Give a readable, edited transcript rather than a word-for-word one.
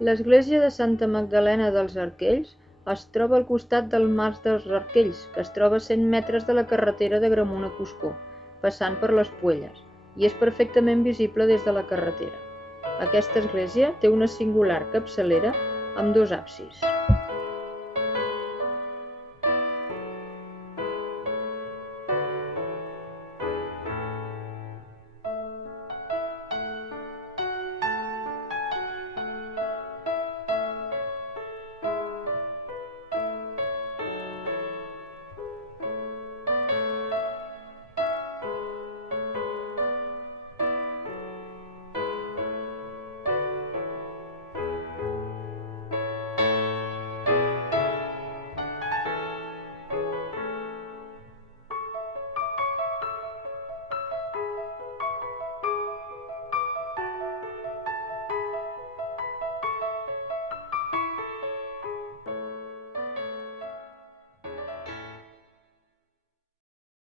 L'església de Santa Magdalena dels Arquells es troba al costat del Mas dels Arquells, que es troba a 100 metres de la carretera d'Agramunt a Coscó, passant per les Puelles, i és perfectament visible des de la carretera. Aquesta església té una singular capçalera amb dos absis.